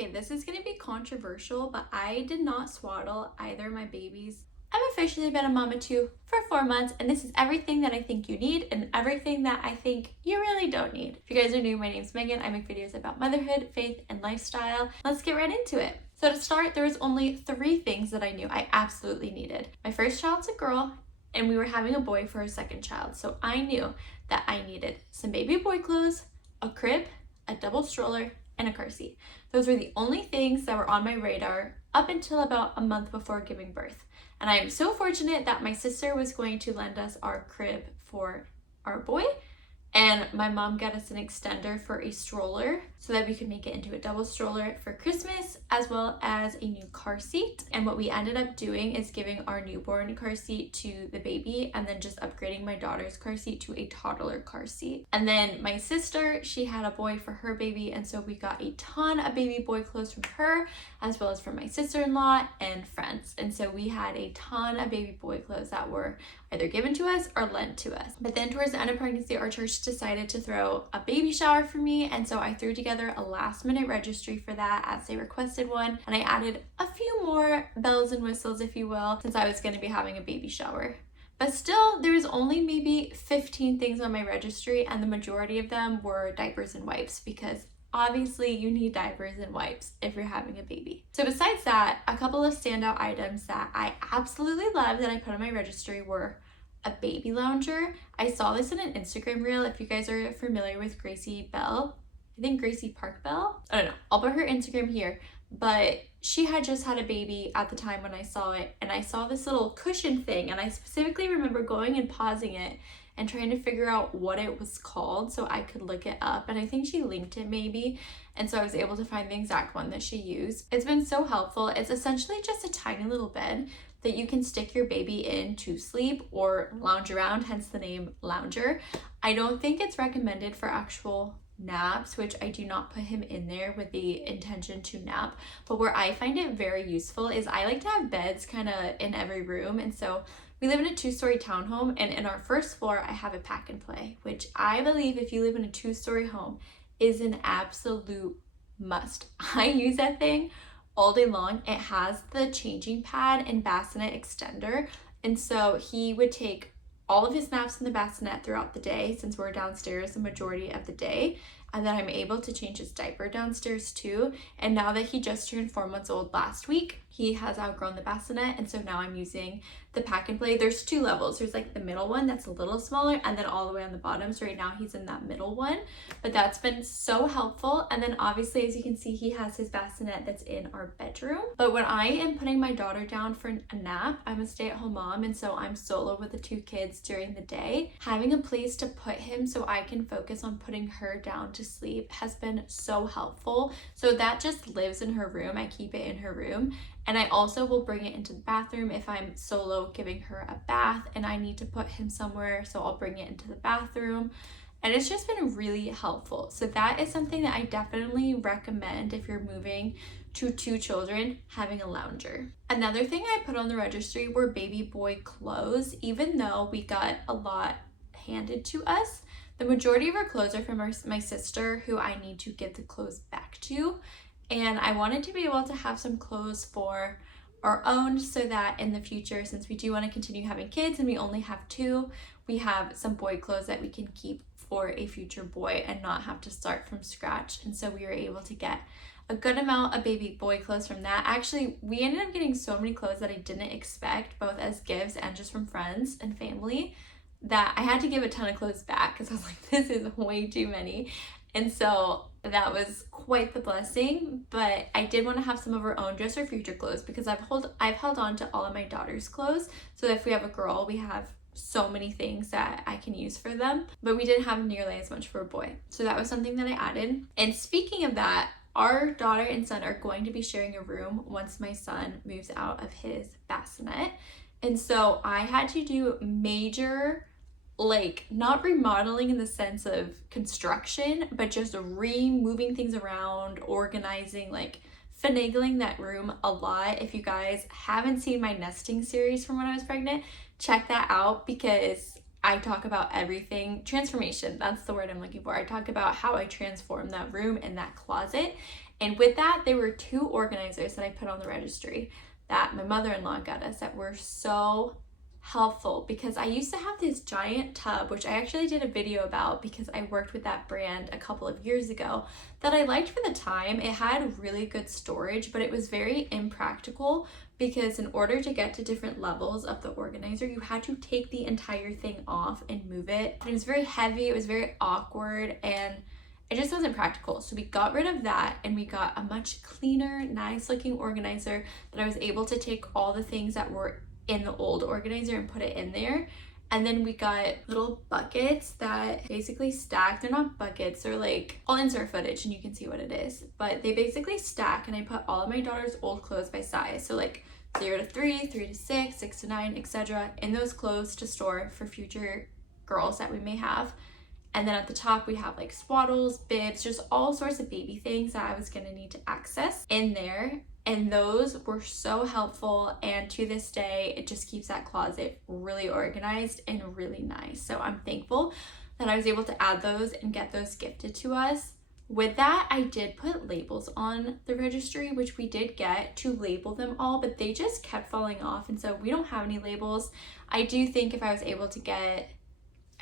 Okay, this is gonna be controversial, but I did not swaddle either of my babies. I've officially been a mama too for 4 months, and this is everything that I think you need and everything that I think you really don't need. If you guys are new, my name's Megan. I make videos about motherhood, faith, and lifestyle. Let's get right into it. So to start, there was only 3 things that I knew I absolutely needed. My first child's a girl, and we were having a boy for our second child. So I knew that I needed some baby boy clothes, a crib, a double stroller, and a car seat. Those were the only things that were on my radar up until about a month before giving birth. And I am so fortunate that my sister was going to lend us our crib for our boy, and my mom got us an extender for a stroller so that we could make it into a double stroller for Christmas, as well as a new car seat. And what we ended up doing is giving our newborn car seat to the baby and then just upgrading my daughter's car seat to a toddler car seat. And then my sister, she had a boy for her baby, and so we got a ton of baby boy clothes from her, as well as from my sister-in-law and friends. And so we had a ton of baby boy clothes that were either given to us or lent to us. But then towards the end of pregnancy, our church decided to throw a baby shower for me, and so I threw together a last minute registry for that as they requested one, and I added a few more bells and whistles, if you will, since I was going to be having a baby shower. But still, there was only maybe 15 things on my registry, and the majority of them were diapers and wipes, because obviously you need diapers and wipes if you're having a baby. So besides that, a couple of standout items that I absolutely love that I put on my registry were a baby lounger. I saw this in an Instagram reel. If you guys are familiar with Gracie Bell, I think Gracie Park Bell, I don't know, I'll put her Instagram here, but she had just had a baby at the time when I saw it, and I saw this little cushion thing, and I specifically remember going and pausing it and trying to figure out what it was called so I could look it up, and I think she linked it maybe, and so I was able to find the exact one that she used. It's been so helpful. It's essentially just a tiny little bed that you can stick your baby in to sleep or lounge around, hence the name lounger. I don't think it's recommended for actual naps, which I do not put him in there with the intention to nap, but where I find it very useful is I like to have beds kind of in every room. And so we live in a 2-story townhome, and in our first floor I have a pack and play, which I believe if you live in a 2-story home is an absolute must. I use that thing all day long. It has the changing pad and bassinet extender, and so he would take all of his naps in the bassinet throughout the day, since we're downstairs the majority of the day, and then I'm able to change his diaper downstairs too. And now that he just turned 4 months old last week, he has outgrown the bassinet, and so now I'm using the pack and play. There's 2 levels. There's like the middle one that's a little smaller, and then all the way on the bottom. So right now he's in that middle one, but that's been so helpful. And then obviously, as you can see, he has his bassinet that's in our bedroom. But when I am putting my daughter down for a nap, I'm a stay-at-home mom, and so I'm solo with the 2 kids during the day. Having a place to put him so I can focus on putting her down to sleep has been so helpful. So that just lives in her room. I keep it in her room. And I also will bring it into the bathroom if I'm solo giving her a bath and I need to put him somewhere, so I'll bring it into the bathroom. And it's just been really helpful. So that is something that I definitely recommend if you're moving to 2 children, having a lounger. Another thing I put on the registry were baby boy clothes. Even though we got a lot handed to us, the majority of our clothes are from my sister, who I need to give the clothes back to. And I wanted to be able to have some clothes for our own, so that in the future, since we do want to continue having kids and we only have 2, we have some boy clothes that we can keep for a future boy and not have to start from scratch. And so we were able to get a good amount of baby boy clothes from that. Actually, we ended up getting so many clothes that I didn't expect, both as gifts and just from friends and family, that I had to give a ton of clothes back because I was like, this is way too many. And so that was quite the blessing, but I did want to have some of our own just for future clothes, because I've held on to all of my daughter's clothes, so that if we have a girl, we have so many things that I can use for them, but we didn't have nearly as much for a boy. So that was something that I added. And speaking of that, our daughter and son are going to be sharing a room once my son moves out of his bassinet. And so I had to do major, like, not remodeling in the sense of construction, but just moving things around, organizing, like finagling that room a lot. If you guys haven't seen my nesting series from when I was pregnant, check that out, because I talk about everything, transformation, that's the word I'm looking for. I talk about how I transformed that room and that closet. And with that, there were 2 organizers that I put on the registry that my mother-in-law got us that were so helpful, because I used to have this giant tub, which I actually did a video about because I worked with that brand a couple of years ago, that I liked for the time. It had really good storage, but it was very impractical because in order to get to different levels of the organizer, you had to take the entire thing off and move it. And it was very heavy, it was very awkward, and it just wasn't practical. So we got rid of that and we got a much cleaner, nice looking organizer that I was able to take all the things that were in the old organizer and put it in there. And then we got little buckets that basically stack. They're not buckets, they're like, I'll insert footage and you can see what it is, but they basically stack, and I put all of my daughter's old clothes by size. So like 0 to 3, 3 to 6, 6 to 9, etc. in those clothes to store for future girls that we may have. And then at the top we have like swaddles, bibs, just all sorts of baby things that I was gonna need to access in there. And those were so helpful, and to this day it just keeps that closet really organized and really nice. So I'm thankful that I was able to add those and get those gifted to us. With that, I did put labels on the registry, which we did get to label them all, but they just kept falling off, and so we don't have any labels. I do think if I was able to get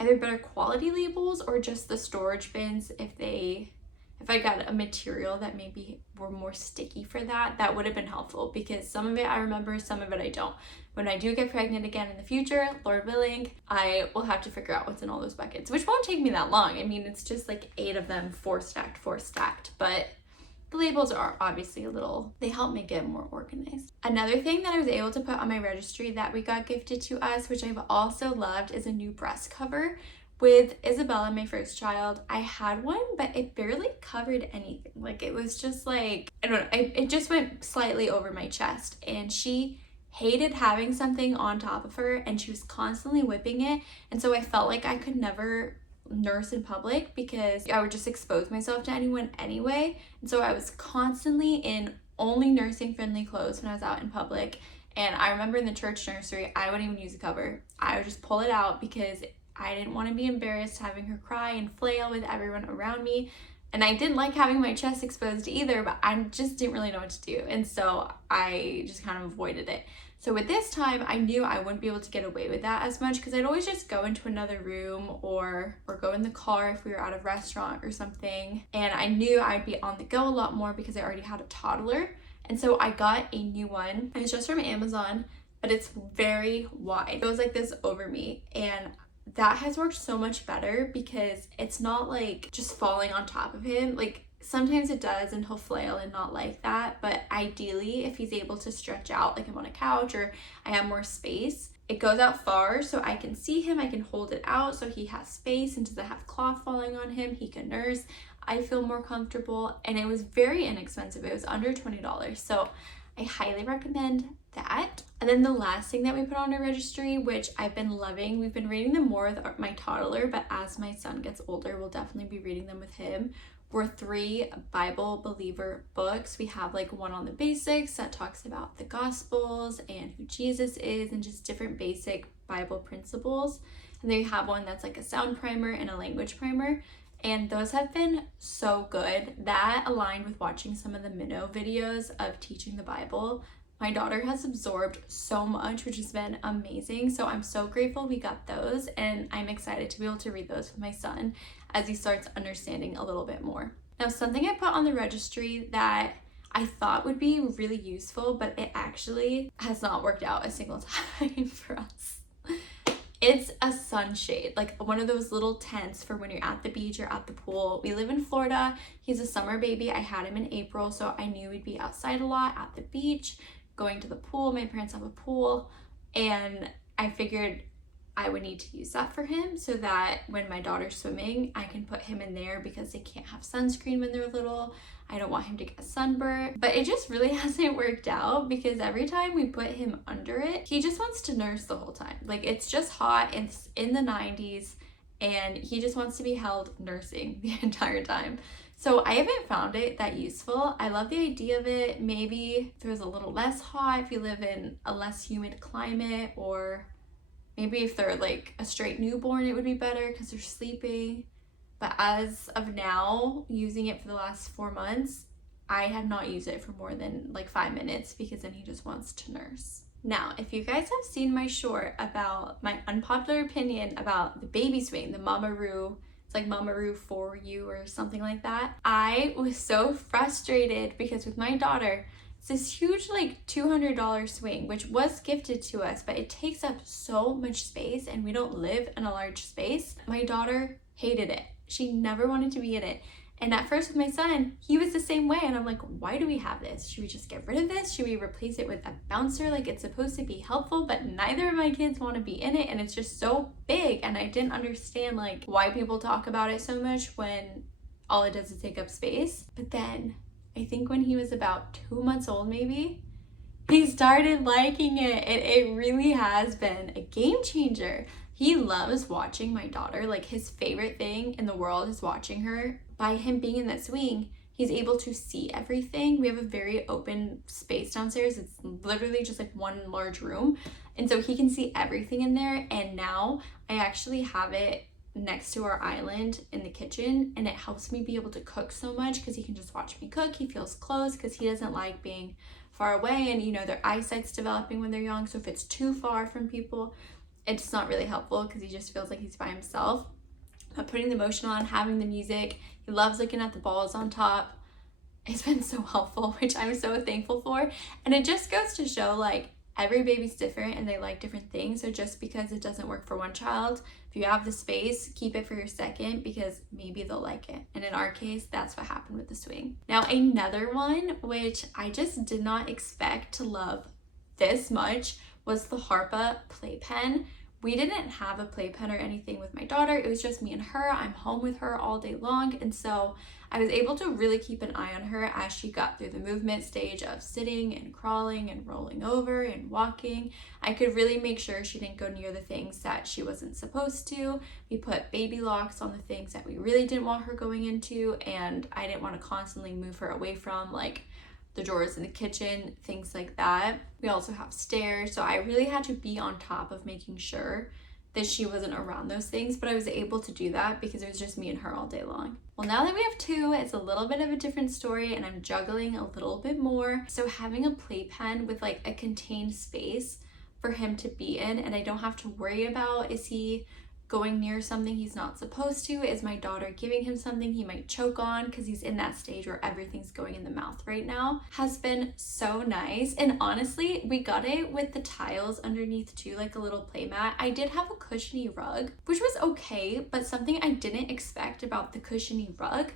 either better quality labels or just the storage bins, if I got a material that maybe were more sticky for that, that would have been helpful, because some of it I remember, some of it I don't. When I do get pregnant again in the future, Lord willing, I will have to figure out what's in all those buckets, which won't take me that long. I mean, it's just like 8 of them, 4 stacked, but the labels are obviously they help make it more organized. Another thing that I was able to put on my registry that we got gifted to us, which I've also loved, is a new breast cover. With Isabella, my first child, I had one, but it barely covered anything. Like, it was just like, I don't know, it just went slightly over my chest, and she hated having something on top of her, and she was constantly whipping it. And so I felt like I could never nurse in public because I would just expose myself to anyone anyway. And so I was constantly in only nursing friendly clothes when I was out in public. And I remember in the church nursery, I wouldn't even use a cover. I would just pull it out because I didn't want to be embarrassed having her cry and flail with everyone around me. And I didn't like having my chest exposed either, but I just didn't really know what to do. And so I just kind of avoided it. So with this time, I knew I wouldn't be able to get away with that as much, because I'd always just go into another room or go in the car if we were at a restaurant or something. And I knew I'd be on the go a lot more because I already had a toddler. And so I got a new one, and it's just from Amazon, but it's very wide. It goes like this over me, and that has worked so much better because it's not like just falling on top of him. Like, sometimes it does and he'll flail and not like that, but ideally if he's able to stretch out, like I'm on a couch or I have more space, it goes out far so I can see him, I can hold it out so he has space and doesn't have cloth falling on him, he can nurse, I feel more comfortable. And it was very inexpensive, it was under $20, so I highly recommend that. And then the last thing that we put on our registry, which I've been loving, we've been reading them more with my toddler, but as my son gets older, we'll definitely be reading them with him, were 3 Bible believer books. We have like one on the basics that talks about the Gospels and who Jesus is and just different basic Bible principles. And then we have one that's like a sound primer and a language primer. And those have been so good. That aligned with watching some of the Minnow videos of teaching the Bible. My daughter has absorbed so much, which has been amazing. So I'm so grateful we got those, and I'm excited to be able to read those with my son as he starts understanding a little bit more. Now, something I put on the registry that I thought would be really useful, but it actually has not worked out a single time for us. It's a sunshade, like one of those little tents for when you're at the beach or at the pool. We live in Florida. He's a summer baby. I had him in April, so I knew we'd be outside a lot at the beach, going to the pool. My parents have a pool, and I figured I would need to use that for him so that when my daughter's swimming, I can put him in there because they can't have sunscreen when they're little. I don't want him to get sunburned, but it just really hasn't worked out because every time we put him under it, he just wants to nurse the whole time. Like, it's just hot, it's in the 90s, and he just wants to be held nursing the entire time. So I haven't found it that useful. I love the idea of it. Maybe if it was a little less hot, if you live in a less humid climate, or Maybe if they're like a straight newborn, it would be better because they're sleeping. But as of now, using it for the last 4 months, I have not used it for more than like 5 minutes because then he just wants to nurse. Now, if you guys have seen my short about my unpopular opinion about the baby swing, the Mamaroo, it's like Mamaroo for you or something like that, I was so frustrated because with my daughter, it's this huge like $200 swing, which was gifted to us, but it takes up so much space and we don't live in a large space. My daughter hated it. She never wanted to be in it. And at first with my son, he was the same way. And I'm like, why do we have this? Should we just get rid of this? Should we replace it with a bouncer? Like, it's supposed to be helpful, but neither of my kids want to be in it. And it's just so big. And I didn't understand like why people talk about it so much when all it does is take up space. But then I think when he was about 2 months old, maybe, he started liking it. And it really has been a game changer. He loves watching my daughter. Like, his favorite thing in the world is watching her. By him being in that swing, he's able to see everything. We have a very open space downstairs. It's literally just like one large room. And so he can see everything in there. And now I actually have it next to our island in the kitchen, and it helps me be able to cook so much because he can just watch me cook. He feels close because he doesn't like being far away, and you know, their eyesight's developing when they're young. So if it's too far from people, it's not really helpful because he just feels like he's by himself. But putting the motion on, having the music, he loves looking at the balls on top. It's been so helpful, which I'm so thankful for. And it just goes to show like every baby's different and they like different things. So just because it doesn't work for one child, if you have the space, keep it for your second because maybe they'll like it. And in our case, that's what happened with the swing. Now, another one, which I just did not expect to love this much, was the Harppa playpen. We didn't have a playpen or anything with my daughter. It was just me and her. I'm home with her all day long. And so I was able to really keep an eye on her as she got through the movement stage of sitting and crawling and rolling over and walking. I could really make sure she didn't go near the things that she wasn't supposed to. We put baby locks on the things that we really didn't want her going into, and I didn't want to constantly move her away from, like, the drawers in the kitchen, things like that. We also have stairs, so I really had to be on top of making sure that she wasn't around those things, but I was able to do that because it was just me and her all day long. Well, now that we have two, it's a little bit of a different story and I'm juggling a little bit more. So having a playpen with like a contained space for him to be in, and I don't have to worry about, is he going near something he's not supposed to? Is my daughter giving him something he might choke on? Because he's in that stage where everything's going in the mouth right now. Has been so nice. And honestly, we got it with the tiles underneath too, like a little play mat. I did have a cushiony rug, which was okay, but something I didn't expect about the cushiony rug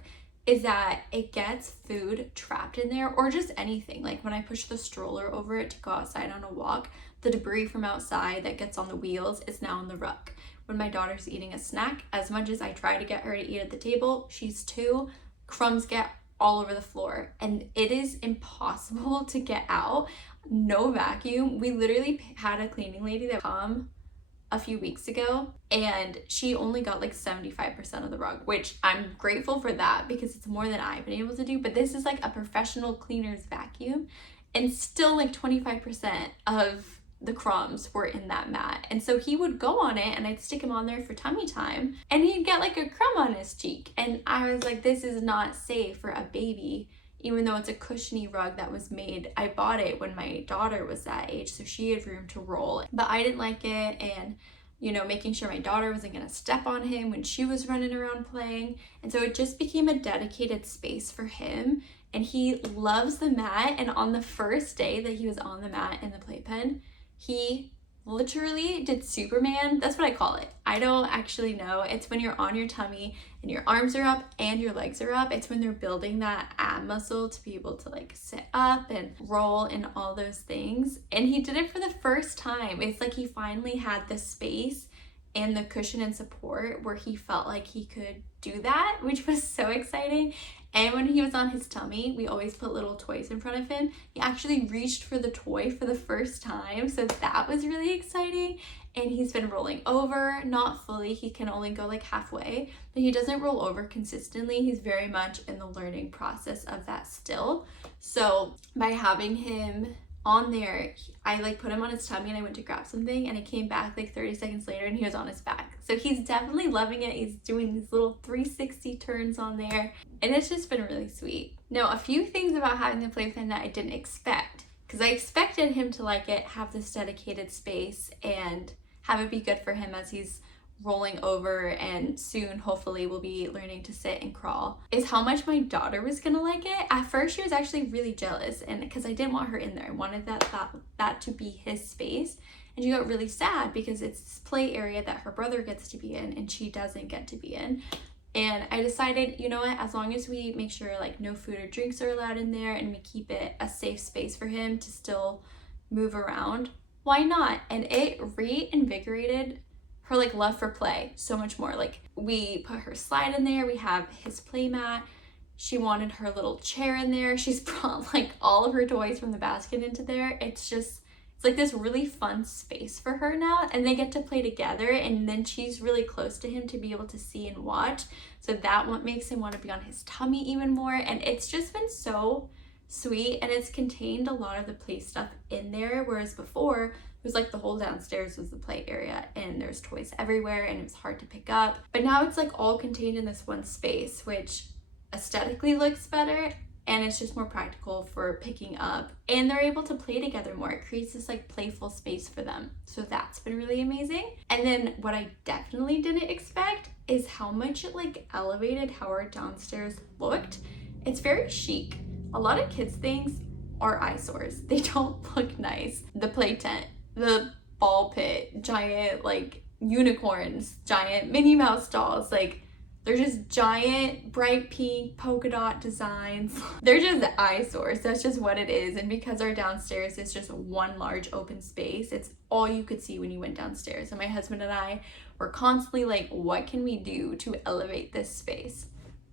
is that it gets food trapped in there, or just anything. Like when I push the stroller over it to go outside on a walk, the debris from outside that gets on the wheels is now on the rug. When my daughter's eating a snack, as much as I try to get her to eat at the table, she's 2, crumbs get all over the floor and it is impossible to get out. No vacuum. We literally had a cleaning lady that come a few weeks ago and she only got like 75% of the rug, which I'm grateful for that because it's more than I've been able to do. But this is like a professional cleaner's vacuum and still like 25% of the crumbs were in that mat. And so he would go on it and I'd stick him on there for tummy time and he'd get like a crumb on his cheek. And I was like, this is not safe for a baby, even though it's a cushiony rug that was made. I bought it when my daughter was that age, so she had room to roll. But I didn't like it, and you know, making sure my daughter wasn't gonna step on him when she was running around playing. And so it just became a dedicated space for him. And he loves the mat. And on the first day that he was on the mat in the playpen, he literally did Superman. That's what I call it. I don't actually know. It's when you're on your tummy and your arms are up and your legs are up. It's when they're building that ab muscle to be able to like sit up and roll and all those things. And he did it for the first time. It's like he finally had the space and the cushion and support where he felt like he could do that, which was so exciting. And when he was on his tummy, we always put little toys in front of him. He actually reached for the toy for the first time, so that was really exciting. And he's been rolling over, not fully, he can only go like halfway, but he doesn't roll over consistently. He's very much in the learning process of that still. So by having him on there, I like put him on his tummy and I went to grab something and I came back like 30 seconds later and he was on his back. So he's definitely loving it. He's doing these little 360 turns on there and it's just been really sweet. Now, a few things about having the playpen that I didn't expect, because I expected him to like it, have this dedicated space and have it be good for him as he's rolling over and soon hopefully will be learning to sit and crawl, is how much my daughter was gonna like it. At first she was actually really jealous, and because I didn't want her in there, I wanted that to be his space, and she got really sad because it's this play area that her brother gets to be in and she doesn't get to be in. And I decided, you know what, as long as we make sure like no food or drinks are allowed in there and we keep it a safe space for him to still move around, why not? And it reinvigorated her like love for play so much more. Like, we put her slide in there, we have his play mat, she wanted her little chair in there, she's brought like all of her toys from the basket into there. It's like this really fun space for her now, and they get to play together, and then she's really close to him to be able to see and watch, so that what makes him want to be on his tummy even more. And it's just been so sweet, and it's contained a lot of the play stuff in there, whereas before it was like the whole downstairs was the play area and there's toys everywhere and it was hard to pick up. But now it's like all contained in this one space, which aesthetically looks better and it's just more practical for picking up, and they're able to play together more. It creates this like playful space for them, so that's been really amazing. And then what I definitely didn't expect is how much it like elevated how our downstairs looked. It's very chic. A lot of kids things are eyesores. They don't look nice. The play tent, the ball pit, giant like unicorns, giant Minnie Mouse dolls, like they're just giant bright pink polka dot designs. They're just eyesores. That's just what it is. And because our downstairs is just one large open space, it's all you could see when you went downstairs. And my husband and I were constantly like, what can we do to elevate this space?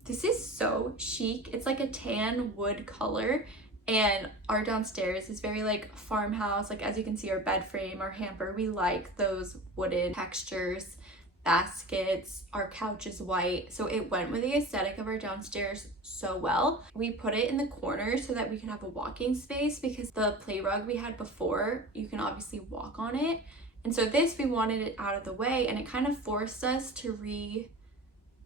This is so chic. It's like a tan wood color, and our downstairs is very like farmhouse. Like, as you can see, our bed frame, our hamper, we like those wooden textures, baskets. Our couch is white, so it went with the aesthetic of our downstairs so well. We put it in the corner so that we can have a walking space, because the play rug we had before, you can obviously walk on it, and so this, we wanted it out of the way, and it kind of forced us to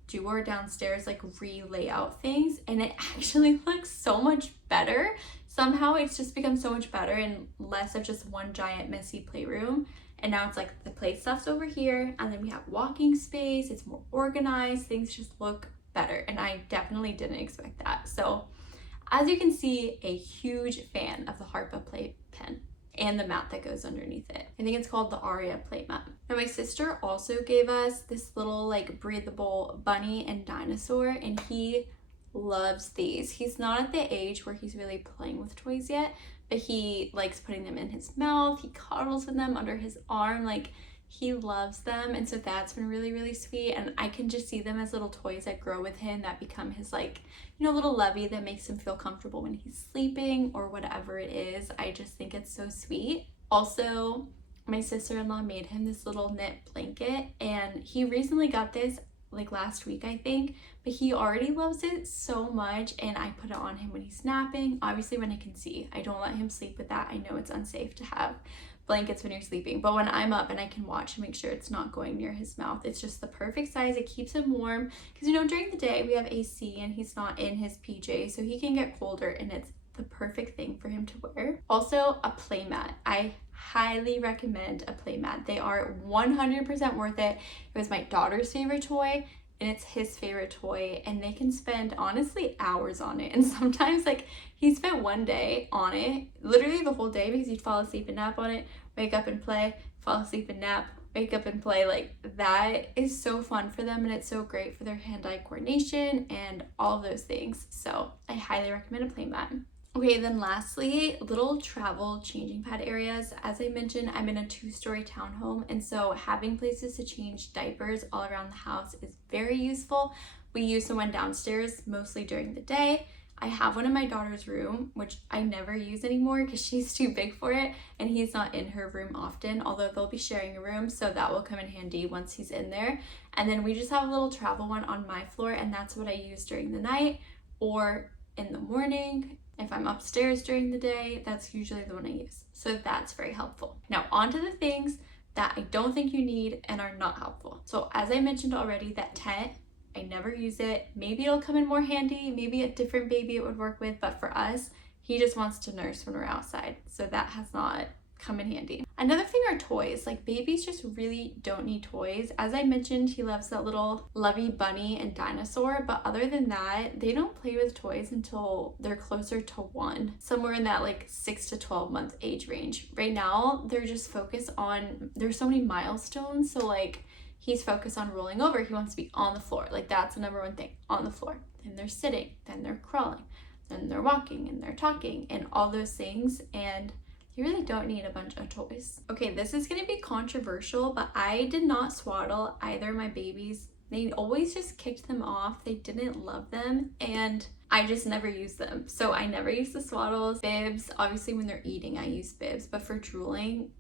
do our downstairs, like re-lay out things, and it actually looks so much better. Somehow it's just become so much better and less of just one giant messy playroom. And now it's like the play stuff's over here, and then we have walking space, it's more organized, things just look better, and I definitely didn't expect that. So as you can see, a huge fan of the Harppa playpen and the mat that goes underneath it. I think it's called the Aria play mat. Now my sister also gave us this little like breathable bunny and dinosaur, and he loves these. He's not at the age where he's really playing with toys yet, but he likes putting them in his mouth. He cuddles with them under his arm. Like, he loves them, and so that's been really, really sweet. And I can just see them as little toys that grow with him, that become his like, you know, little lovey that makes him feel comfortable when he's sleeping or whatever it is. I just think it's so sweet. Also, my sister-in-law made him this little knit blanket, and he recently got this like last week, I think, but he already loves it so much, and I put it on him when he's napping. Obviously when I can see, I don't let him sleep with that. I know it's unsafe to have blankets when you're sleeping, but when I'm up and I can watch and make sure it's not going near his mouth, it's just the perfect size. It keeps him warm, because you know, during the day we have AC and he's not in his PJ, so he can get colder, and it's the perfect thing for him to wear. Also, a play mat. I highly recommend a play mat. They are 100% worth it. It was my daughter's favorite toy, and it's his favorite toy, and they can spend honestly hours on it. And sometimes like he spent one day on it, literally the whole day, because he'd fall asleep and nap on it, wake up and play, fall asleep and nap, wake up and play. Like, that is so fun for them, and it's so great for their hand-eye coordination and all of those things. So I highly recommend a play mat. Okay, then lastly, little travel changing pad areas. As I mentioned, I'm in a 2-story townhome, and so having places to change diapers all around the house is very useful. We use the one downstairs mostly during the day. I have one in my daughter's room, which I never use anymore because she's too big for it, and he's not in her room often, although they'll be sharing a room, so that will come in handy once he's in there. And then we just have a little travel one on my floor, and that's what I use during the night or in the morning. If I'm upstairs during the day, that's usually the one I use. So that's very helpful. Now on to the things that I don't think you need and are not helpful. So as I mentioned already, that tent, I never use it. Maybe it'll come in more handy. Maybe a different baby it would work with, but for us, he just wants to nurse when we're outside. So that has not come in handy. Another thing are toys. Like babies just really don't need toys. As I mentioned, he loves that little lovey bunny and dinosaur, but other than that, they don't play with toys until they're closer to 1, somewhere in that like 6 to 12 month age range. Right now, they're just focused on, there's so many milestones. So like he's focused on rolling over. He wants to be on the floor. Like that's the number one thing, on the floor. Then they're sitting, then they're crawling, then they're walking and they're talking and all those things. And you really don't need a bunch of toys. Okay, this is gonna be controversial, but I did not swaddle either of my babies. They always just kicked them off. They didn't love them and I just never used them. So I never used the swaddles. Bibs, obviously when they're eating, I use bibs, but for drooling,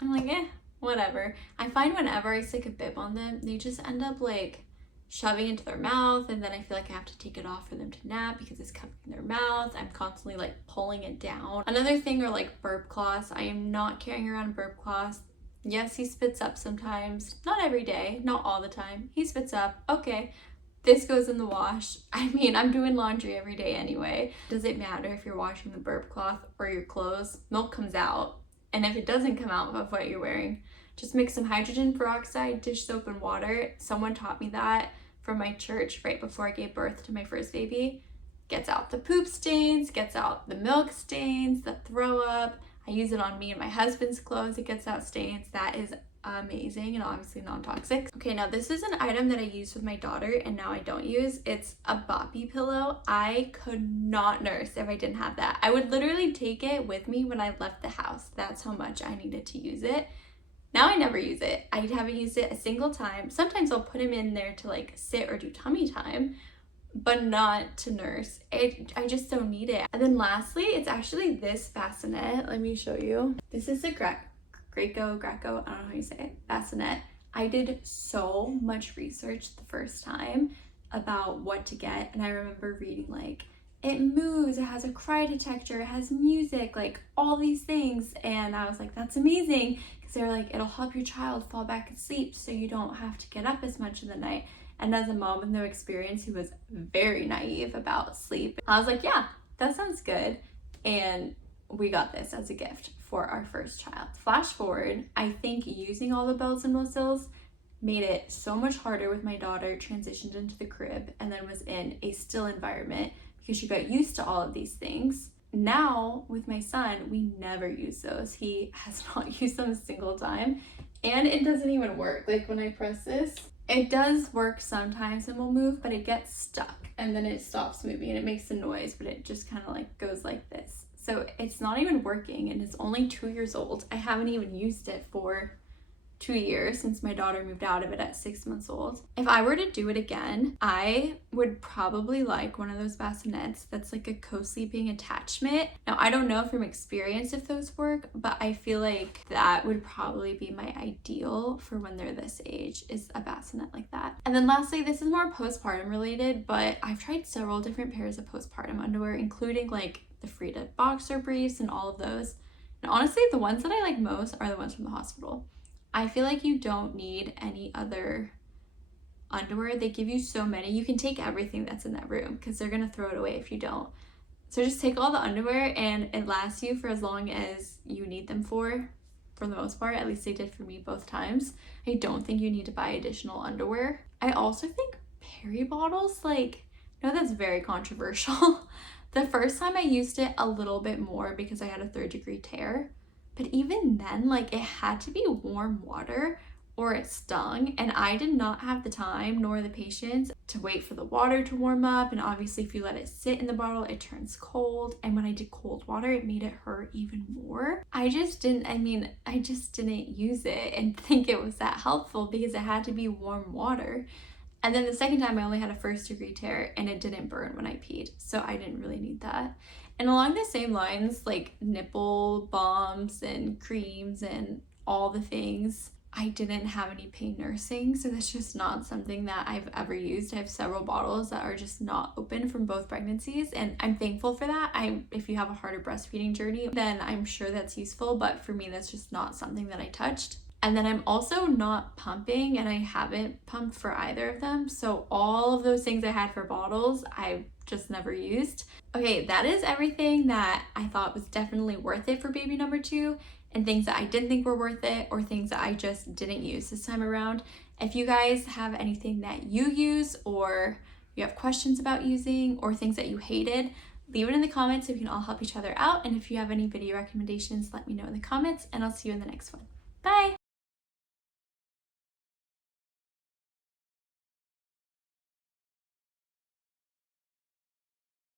I'm like, whatever. I find whenever I stick a bib on them, they just end up like shoving into their mouth, and then I feel like I have to take it off for them to nap because it's covering their mouth. I'm constantly like pulling it down. Another thing are like burp cloths. I am not carrying around burp cloths. Yes, he spits up sometimes. Not every day, not all the time. He spits up. Okay, this goes in the wash. I mean, I'm doing laundry every day anyway. Does it matter if you're washing the burp cloth or your clothes? Milk comes out. And if it doesn't come out of what you're wearing, just mix some hydrogen peroxide, dish soap, and water. Someone taught me that from my church right before I gave birth to my first baby. Gets out the poop stains, gets out the milk stains, the throw up. I use it on me and my husband's clothes. It gets out stains. That is amazing and obviously non-toxic. Okay, now this is an item that I used with my daughter and now I don't use. It's a boppy pillow. I could not nurse if I didn't have that. I would literally take it with me when I left the house. That's how much I needed to use it. Now I never use it. I haven't used it a single time. Sometimes I'll put him in there to like sit or do tummy time, but not to nurse. I just don't need it. And then lastly, it's actually this bassinet. Let me show you. This is a Greco, I don't know how you say it, bassinet. I did so much research the first time about what to get. And I remember reading like, it moves, it has a cry detector, it has music, like all these things. And I was like, that's amazing. Because they're like, it'll help your child fall back asleep so you don't have to get up as much in the night. And as a mom with no experience who was very naive about sleep, I was like, yeah, that sounds good. And we got this as a gift for our first child. Flash forward, I think using all the bells and whistles made it so much harder with my daughter transitioned into the crib and then was in a still environment because she got used to all of these things. Now with my son, we never use those. He has not used them a single time and it doesn't even work. Like when I press this, it does work sometimes and will move, but it gets stuck and then it stops moving and it makes a noise, but it just kind of like goes like this. So it's not even working and it's only 2 years old. I haven't even used it for 2 years since my daughter moved out of it at 6 months old. If I were to do it again, I would probably like one of those bassinets that's like a co-sleeping attachment. Now, I don't know from experience if those work, but I feel like that would probably be my ideal for when they're this age, is a bassinet like that. And then lastly, this is more postpartum related, but I've tried several different pairs of postpartum underwear, including like the Frida boxer briefs and all of those. And honestly, the ones that I like most are the ones from the hospital. I feel like you don't need any other underwear. They give you so many. You can take everything that's in that room because they're going to throw it away if you don't. So just take all the underwear and it lasts you for as long as you need them for the most part. At least they did for me both times. I don't think you need to buy additional underwear. I also think peri bottles, like, I know that's very controversial. The first time I used it a little bit more because I had a 3rd-degree tear. But even then, like, it had to be warm water or it stung. And I did not have the time nor the patience to wait for the water to warm up. And obviously, if you let it sit in the bottle, it turns cold. And when I did cold water, it made it hurt even more. I just didn't use it and think it was that helpful because it had to be warm water. And then the second time I only had a 1st-degree tear and it didn't burn when I peed. So I didn't really need that. And along the same lines, like nipple balms and creams and all the things, I didn't have any pain nursing, so that's just not something that I've ever used. I have several bottles that are just not open from both pregnancies, and I'm thankful for that. If you have a harder breastfeeding journey, then I'm sure that's useful, but for me, that's just not something that I touched. And then I'm also not pumping, and I haven't pumped for either of them. So all of those things I had for bottles, I've just never used. Okay, that is everything that I thought was definitely worth it for baby number 2, and things that I didn't think were worth it, or things that I just didn't use this time around. If you guys have anything that you use, or you have questions about using, or things that you hated, leave it in the comments so we can all help each other out. And if you have any video recommendations, let me know in the comments, and I'll see you in the next one. Bye!